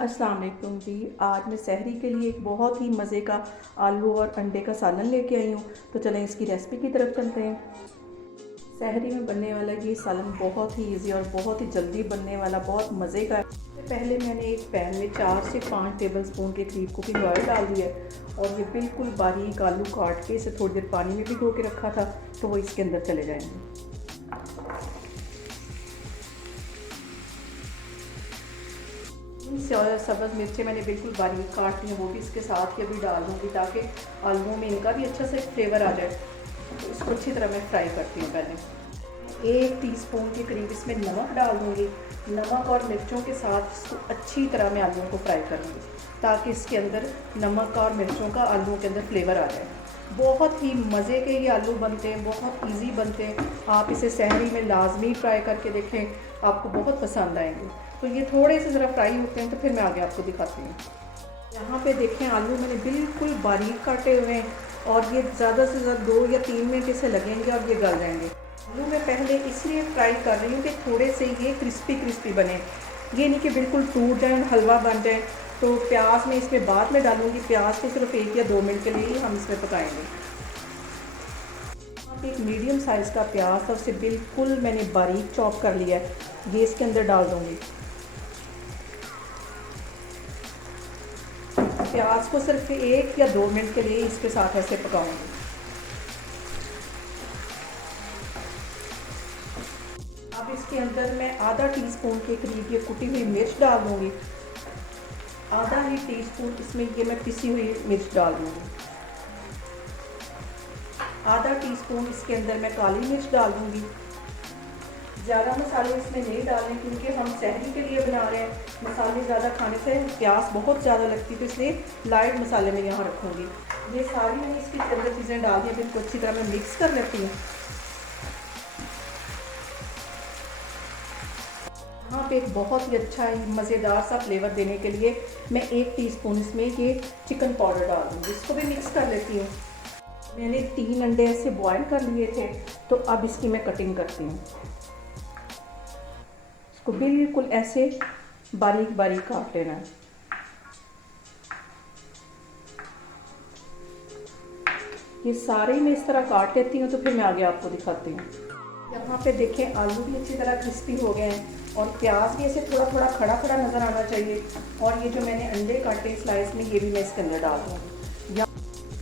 अस्सलाम वालेकुम जी। आज मैं सहरी के लिए एक बहुत ही मज़े का आलू और अंडे का सालन लेके आई हूँ। तो चलें इसकी रेसिपी की तरफ चलते हैं। सहरी में बनने वाला ये सालन बहुत ही इजी और बहुत ही जल्दी बनने वाला बहुत मज़े का है। पहले मैंने एक पैन में 4 से 5 टेबलस्पून के करीब कुकिंग ऑयल डाल दिया और ये बिल्कुल बारीक आलू काट के इसे थोड़ी देर पानी में भिगो के रखा था, तो वो इसके अंदर चले जाएंगे। सब्ज़ मिर्चें मैंने बिल्कुल बारीक काट ली हैं, वो भी इसके साथ ही अभी डाल दूँगी ताकि आलूओं में इनका भी अच्छा सा फ्लेवर आ जाए। तो इसको अच्छी तरह मैं फ्राई करती हूँ। पहले 1 टीस्पून के करीब इसमें नमक डाल दूँगी। नमक और मिर्चों के साथ इसको अच्छी तरह मैं आलूओं को फ्राई करूँगी ताकि इसके अंदर नमक और मिर्चों का आलूओं के अंदर फ्लेवर आ जाए। बहुत ही मज़े के ये आलू बनते हैं, बहुत इजी बनते हैं। आप इसे सहरी में लाजमी ट्राई करके देखें, आपको बहुत पसंद आएंगे। तो ये थोड़े से ज़रा फ्राई होते हैं तो फिर मैं आगे आपको दिखाती हूँ। यहाँ पे देखें आलू मैंने बिल्कुल बारीक काटे हुए हैं और ये ज़्यादा से ज़्यादा 2 या 3 मिनट इसे लगेंगे और ये गल जाएंगे। आलू मैं पहले इसलिए फ्राई कर रही हूँ कि थोड़े से ये क्रिस्पी बने, ये नहीं कि बिल्कुल टूट जाए हलवा बन जाए। तो प्याज मैं इसमें बाद में डालूँगी। प्याज को सिर्फ 1 या 2 मिनट के लिए ही हम इसमें पकाएंगे। आप एक मीडियम साइज़ का प्याज था, उसे बिल्कुल मैंने बारीक चॉप कर लिया है, ये इसके अंदर डाल दूँगी। प्याज को सिर्फ 1 या 2 मिनट के लिए इसके साथ ऐसे पकाऊंगी। अब इसके अंदर मैं आधा टीस्पून के करीब ये कुटी हुई मिर्च डाल दूँगी। आधा ही टीस्पून इसमें ये मैं पिसी हुई मिर्च डाल दूँगी। आधा टीस्पून इसके अंदर मैं काली मिर्च डाल दूँगी। ज़्यादा मसाले इसमें नहीं डालने क्योंकि हम सहरी के लिए बना रहे हैं। मसाले ज़्यादा खाने से प्यास बहुत ज़्यादा लगती है, तो इसलिए लाइट मसाले मैं यहाँ रखूँगी। ये सारी मैंने इसके अंदर चीज़ें डाल दी, बिल्कुल अच्छी तरह मैं मिक्स कर लेती हूँ। यहाँ पे एक बहुत ही अच्छा मज़ेदार सा फ्लेवर देने के लिए मैं 1 टीस्पून इसमें ये चिकन पाउडर डाल दूँगी। इसको भी मिक्स कर लेती हूँ। मैंने 3 अंडे ऐसे बॉयल कर लिए थे, तो अब इसकी मैं कटिंग करती हूँ। इसको बिल्कुल ऐसे बारीक बारीक काट लेना है। ये सारे मैं इस तरह काट लेती हूँ, तो फिर मैं आगे आपको दिखाती हूँ। यहाँ पे देखें आलू भी अच्छी तरह क्रिस्पी हो गए हैं और प्याज भी ऐसे थोड़ा थोड़ा खड़ा खड़ा नज़र आना चाहिए। और ये जो मैंने अंडे काटे स्लाइस में, ये भी मैं इसके अंदर डाल दूँगी। या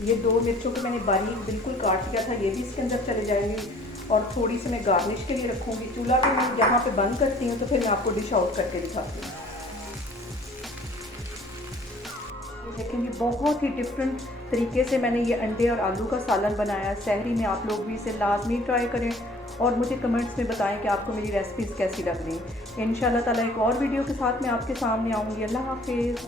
ये 2 मिर्चों को मैंने बारीक बिल्कुल काट लिया था, ये भी इसके अंदर चले जाएंगे। और थोड़ी सी मैं गार्निश के लिए रखूँगी। चूल्हा पे मैं यहाँ पे बंद करती हूँ, तो फिर मैं आपको डिश आउट करके दिखाती हूँ। देखेंगे बहुत ही डिफरेंट तरीके से मैंने ये अंडे और आलू का सालन बनाया है सहरी में। आप लोग भी इसे लाजमी ट्राई करें और मुझे कमेंट्स में बताएं कि आपको मेरी रेसिपीज़ कैसी लग रही हैं। इंशाल्लाह ताला एक और वीडियो के साथ मैं आपके सामने आऊँगी। अल्लाह हाफिज़।